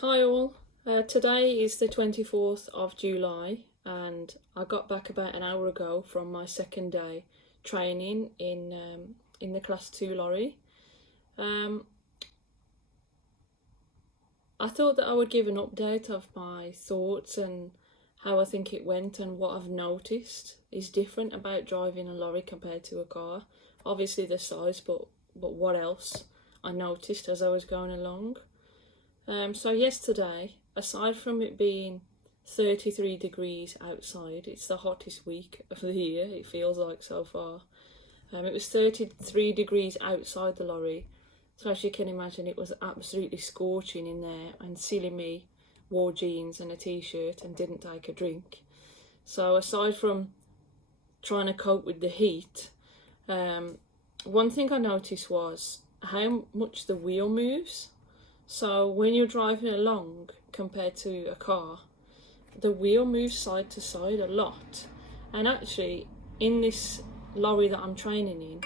Hi all, today is the 24th of July and I got back about an hour ago from my second day training in the Class 2 lorry. I thought that I would give an update of my thoughts and how I think it went and what I've noticed is different about driving a lorry compared to a car. Obviously the size, but what else I noticed as I was going along. So yesterday, aside from it being 33 degrees outside, it's the hottest week of the year, it feels like so far. It was 33 degrees outside the lorry, so as you can imagine it was absolutely scorching in there, and silly me wore jeans and a t-shirt and didn't take a drink. So aside from trying to cope with the heat, one thing I noticed was how much the wheel moves. So when you're driving along compared to a car, the wheel moves side to side a lot. And actually, in this lorry that I'm training in,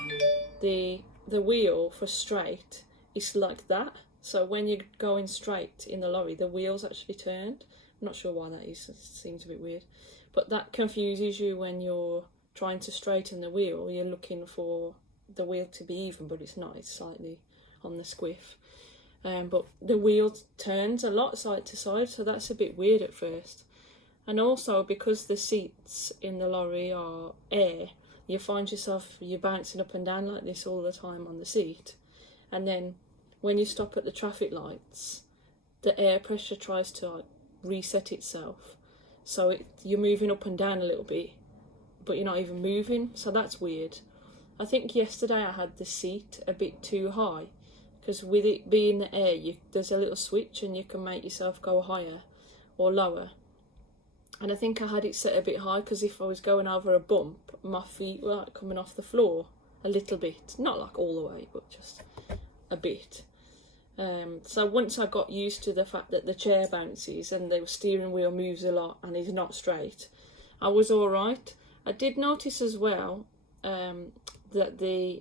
the wheel for straight is like that. So when you're going straight in the lorry, the wheel's actually turned. I'm not sure why that is, it seems a bit weird. But that confuses you when you're trying to straighten the wheel. You're looking for the wheel to be even, but it's not, it's slightly on the squiff. But the wheel turns a lot side to side, so that's a bit weird at first. And also, because the seats in the lorry are air, you find yourself, you're bouncing up and down like this all the time on the seat. And then when you stop at the traffic lights, the air pressure tries to reset itself. So you're moving up and down a little bit, but you're not even moving, so that's weird. I think yesterday I had the seat a bit too high, because with it being the air, there's a little switch and you can make yourself go higher or lower. And I think I had it set a bit high because if I was going over a bump, my feet were like coming off the floor a little bit. Not like all the way, but just a bit. So once I got used to the fact that the chair bounces and the steering wheel moves a lot and is not straight, I was all right. I did notice as well that the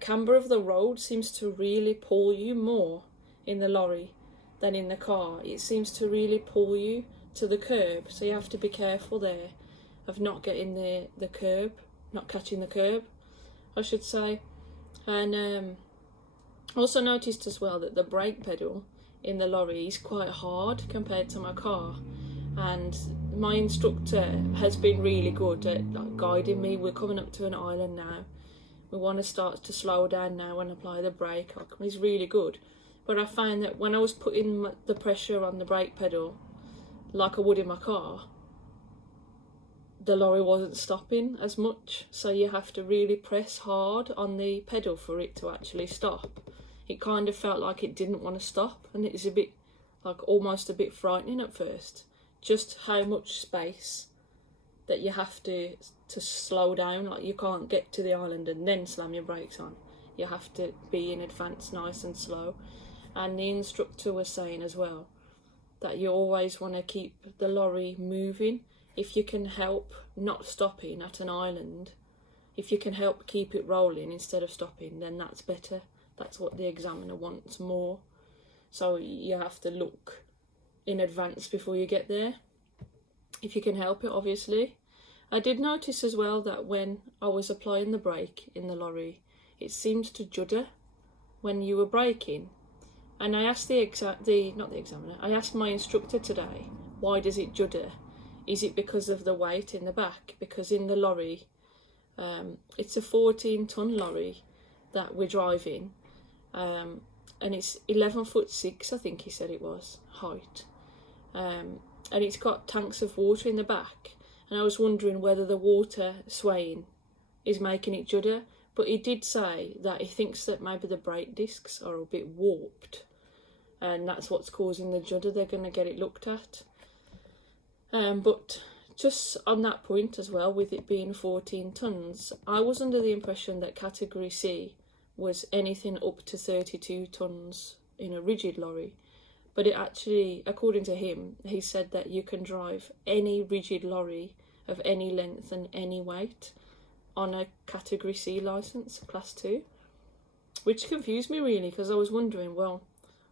camber of the road seems to really pull you more in the lorry than in the car. It seems to really pull you to the curb, so you have to be careful there of not getting the curb, not catching the curb, I should say. And also noticed as well that the brake pedal in the lorry is quite hard compared to my car, and my instructor has been really good at guiding me. We're coming up to an island now. We want to start to slow down now and apply the brake. He's really good. But I found that when I was putting the pressure on the brake pedal, like I would in my car, the lorry wasn't stopping as much. So you have to really press hard on the pedal for it to actually stop. It kind of felt like it didn't want to stop, and it was a bit, like almost a bit frightening at first. Just how much space that you have to slow down. Like you can't get to the island and then slam your brakes on. You have to be in advance nice and slow. And the instructor was saying as well that you always want to keep the lorry moving. If you can help not stopping at an island, if you can help keep it rolling instead of stopping, then that's better. That's what the examiner wants more. So you have to look in advance before you get there, if you can help it, obviously. I did notice as well that when I was applying the brake in the lorry, it seems to judder when you were braking. And I asked I asked my instructor today, why does it judder? Is it because of the weight in the back? Because in the lorry, it's a 14-ton lorry that we're driving, and it's 11'6", I think he said it was, height. And it's got tanks of water in the back, and I was wondering whether the water swaying is making it judder. But he did say that he thinks that maybe the brake discs are a bit warped, and that's what's causing the judder. They're going to get it looked at. But just on that point as well, with it being 14 tonnes, I was under the impression that category C was anything up to 32 tonnes in a rigid lorry. But it actually, according to him, he said that you can drive any rigid lorry of any length and any weight on a category C licence, class 2. Which confused me really, because I was wondering, well,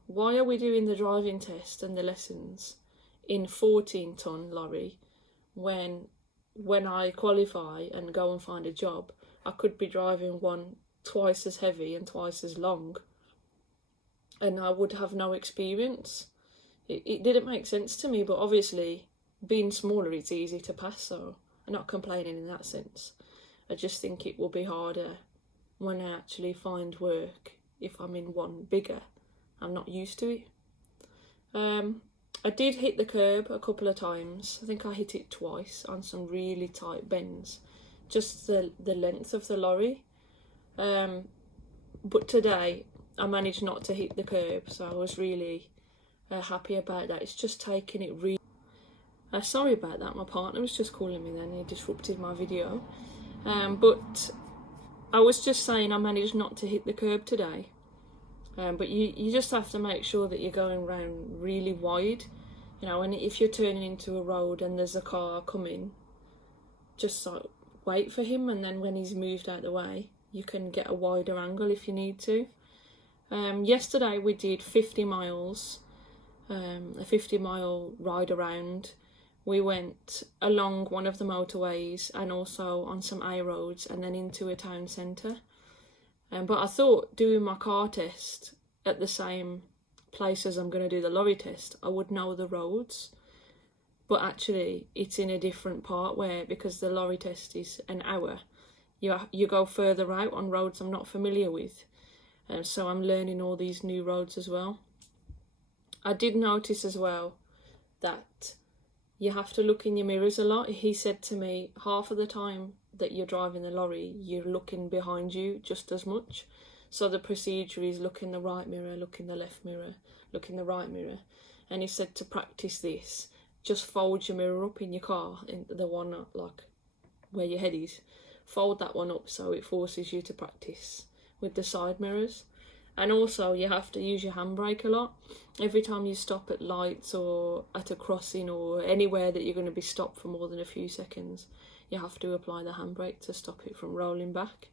why are we doing the driving test and the lessons in 14-ton lorry when I qualify and go and find a job, I could be driving one twice as heavy and twice as long, and I would have no experience. It didn't make sense to me, but obviously being smaller it's easy to pass, so I'm not complaining in that sense. I just think it will be harder when I actually find work if I'm in one bigger. I'm not used to it. I did hit the curb a couple of times. I think I hit it twice on some really tight bends, just the length of the lorry. But today I managed not to hit the curb, so I was really happy about that. It's just taking it really... sorry about that, my partner was just calling me then, he disrupted my video. But I was just saying I managed not to hit the curb today. But you just have to make sure that you're going round really wide, you know, and if you're turning into a road and there's a car coming, just like wait for him, and then when he's moved out the way, you can get a wider angle if you need to. Yesterday we did 50 miles, a 50-mile ride around. We went along one of the motorways and also on some A roads and then into a town centre. But I thought doing my car test at the same place as I'm going to do the lorry test, I would know the roads. But actually, it's in a different part where, because the lorry test is an hour, you go further out on roads I'm not familiar with. So I'm learning all these new roads as well. I did notice as well that you have to look in your mirrors a lot. He said to me, half of the time that you're driving the lorry, you're looking behind you just as much. So the procedure is look in the right mirror, look in the left mirror, look in the right mirror. And he said to practice this, just fold your mirror up in your car, in the one like where your head is. Fold that one up so it forces you to practice with the side mirrors. And also you have to use your handbrake a lot. Every time you stop at lights or at a crossing or anywhere that you're going to be stopped for more than a few seconds, you have to apply the handbrake to stop it from rolling back.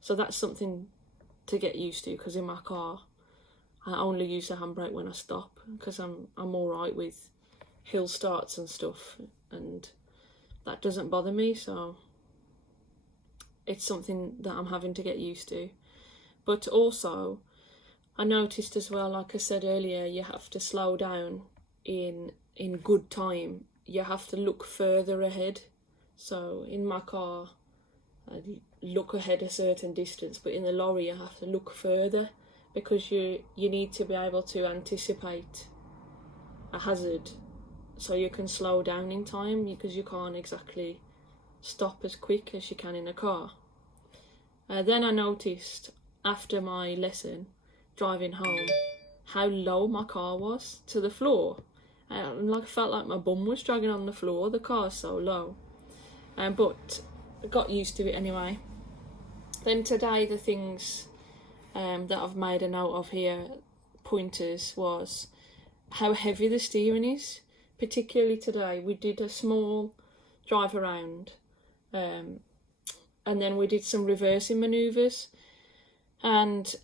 So that's something to get used to, because in my car I only use the handbrake when I stop, because I'm alright with hill starts and stuff, and that doesn't bother me, so it's something that I'm having to get used to. But also I noticed as well, like I said earlier, you have to slow down in good time. You have to look further ahead. So in my car, I look ahead a certain distance, but in the lorry you have to look further, because you need to be able to anticipate a hazard so you can slow down in time, because you can't exactly stop as quick as you can in a car. Then I noticed after my lesson, driving home, how low my car was to the floor. I felt like my bum was dragging on the floor, the car's so low. But I got used to it anyway. Then today, the things that I've made a note of here, pointers, was how heavy the steering is. Particularly today, we did a small drive around, and then we did some reversing manoeuvres, and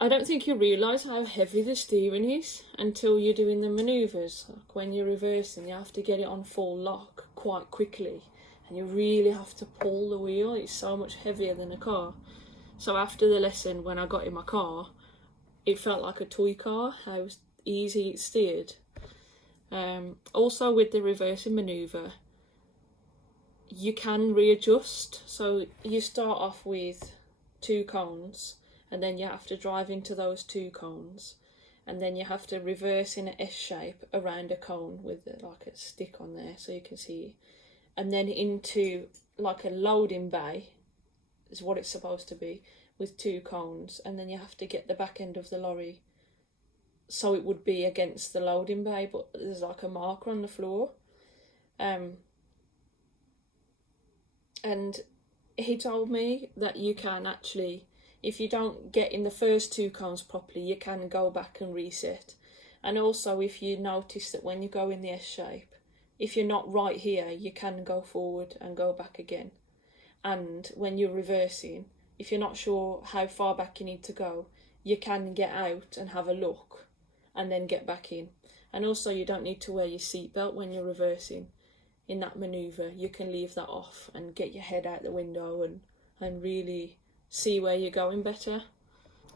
I don't think you realise how heavy the steering is until you're doing the manoeuvres. Like when you're reversing, you have to get it on full lock quite quickly, and you really have to pull the wheel. It's so much heavier than a car. So after the lesson, when I got in my car, it felt like a toy car, how easy it steered. Also with the reversing manoeuvre, you can readjust. So you start off with 2 cones, and then you have to drive into those 2 cones, and then you have to reverse in an S shape around a cone with like a stick on there so you can see, and then into like a loading bay is what it's supposed to be, with 2 cones, and then you have to get the back end of the lorry so it would be against the loading bay, but there's like a marker on the floor. And he told me that you can actually, if you don't get in the first 2 cones properly, you can go back and reset. And also, if you notice that when you go in the S shape, if you're not right here, you can go forward and go back again. And when you're reversing, if you're not sure how far back you need to go, you can get out and have a look and then get back in. And also you don't need to wear your seatbelt when you're reversing in that manoeuvre. You can leave that off and get your head out the window and really see where you're going better.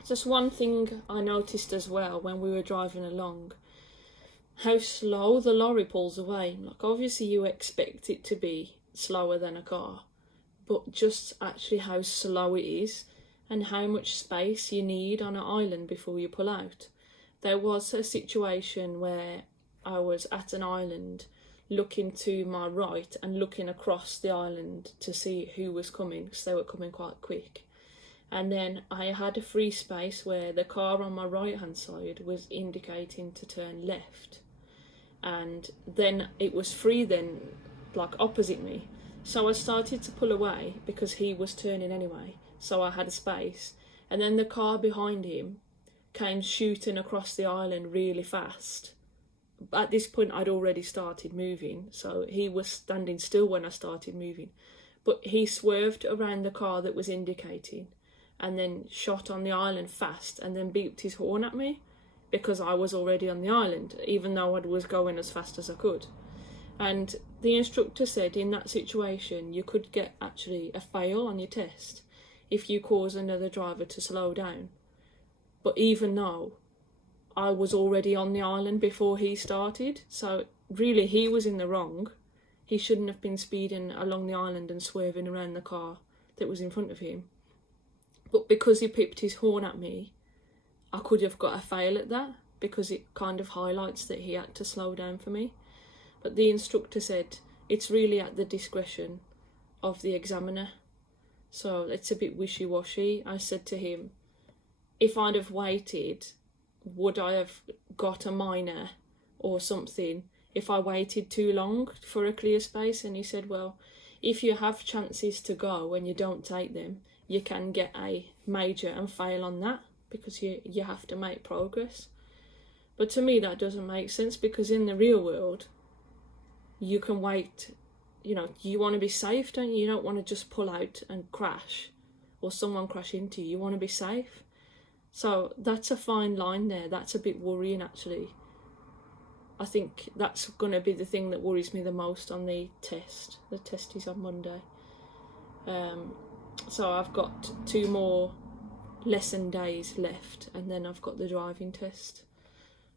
Just one thing I noticed as well when we were driving along, how slow the lorry pulls away. Like, obviously you expect it to be slower than a car, but just actually how slow it is and how much space you need on an island before you pull out. There was a situation where I was at an island looking to my right and looking across the island to see who was coming, because they were coming quite quick. And then I had a free space where the car on my right hand side was indicating to turn left. And then it was free then, like opposite me. So I started to pull away because he was turning anyway. So I had a space. And then the car behind him came shooting across the island really fast. At this point I'd already started moving. So he was standing still when I started moving. But he swerved around the car that was indicating, and then shot on the island fast, and then beeped his horn at me because I was already on the island, even though I was going as fast as I could. And the instructor said in that situation you could get actually a fail on your test if you cause another driver to slow down. But even though I was already on the island before he started, so really he was in the wrong. He shouldn't have been speeding along the island and swerving around the car that was in front of him. But because he pipped his horn at me, I could have got a fail at that, because it kind of highlights that he had to slow down for me. But the instructor said it's really at the discretion of the examiner. So it's a bit wishy-washy. I said to him, if I'd have waited, would I have got a minor or something if I waited too long for a clear space? And he said, well, if you have chances to go and you don't take them, you can get a major and fail on that, because you have to make progress. But to me that doesn't make sense, because in the real world you can wait. You know, you want to be safe, don't you? You don't want to just pull out and crash, or someone crash into you. You want to be safe. So that's a fine line there. That's a bit worrying actually. I think that's going to be the thing that worries me the most on the test. The test is on Monday. So I've got 2 more lesson days left, and then I've got the driving test.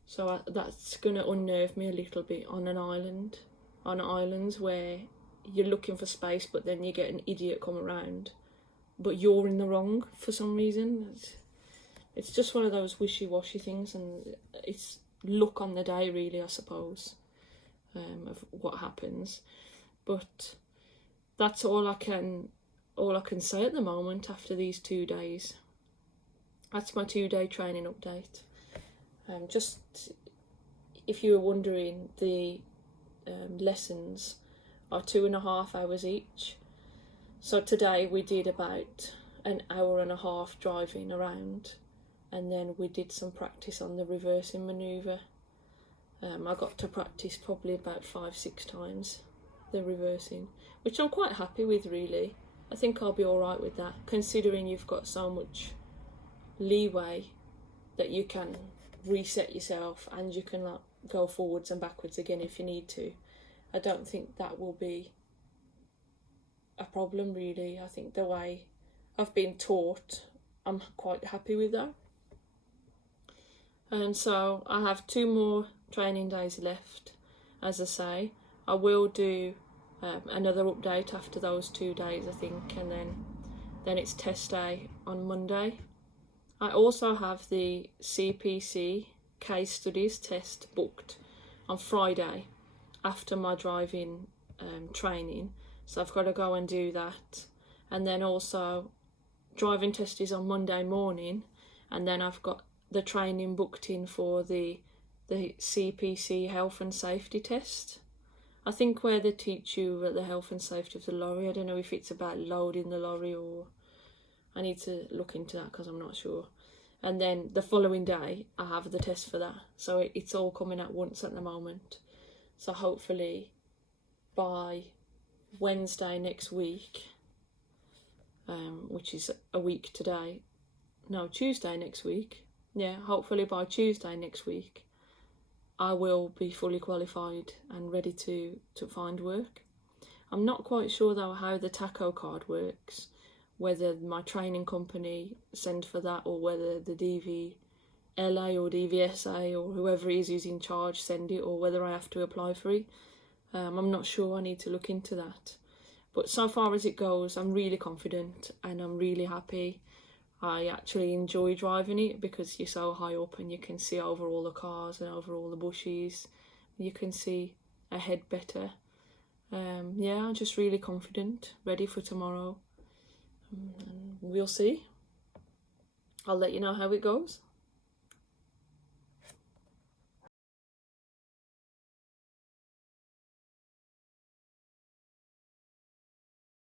So that's going to unnerve me a little bit on an island. On islands where you're looking for space, but then you get an idiot come around, but you're in the wrong for some reason. It's just one of those wishy-washy things, and it's luck on the day really, I suppose, of what happens. But that's all I can say at the moment after these 2 days. That's my 2-day training update. Just if you were wondering, the lessons are 2.5 hours each. So today we did about an hour and a half driving around, and then we did some practice on the reversing manoeuvre. I got to practice probably about 5-6 times the reversing, which I'm quite happy with really. I think I'll be alright with that, considering you've got so much leeway that you can reset yourself and you can like go forwards and backwards again if you need to. I don't think that will be a problem really. I think the way I've been taught, I'm quite happy with that. And so I have 2 more training days left. As I say, I will do another update after those 2 days I think, and then it's test day on Monday. I also have the CPC case studies test booked on Friday after my driving training, so I've got to go and do that. And then also driving test is on Monday morning, and then I've got the training booked in for the CPC health and safety test. I think where they teach you the health and safety of the lorry, I don't know if it's about loading the lorry, or I need to look into that because I'm not sure. And then the following day I have the test for that, so it's all coming at once at the moment. So hopefully by Wednesday next week, which is a week today, no, Tuesday next week, yeah, hopefully by Tuesday next week I will be fully qualified and ready to find work. I'm not quite sure though how the taco card works, whether my training company send for that or whether the DVLA or DVSA or whoever is who's in charge send it, or whether I have to apply for it. I'm not sure, I need to look into that. But so far as it goes, I'm really confident and I'm really happy. I actually enjoy driving it because you're so high up and you can see over all the cars and over all the bushes. You can see ahead better. Yeah, I'm just really confident, ready for tomorrow. We'll see. I'll let you know how it goes.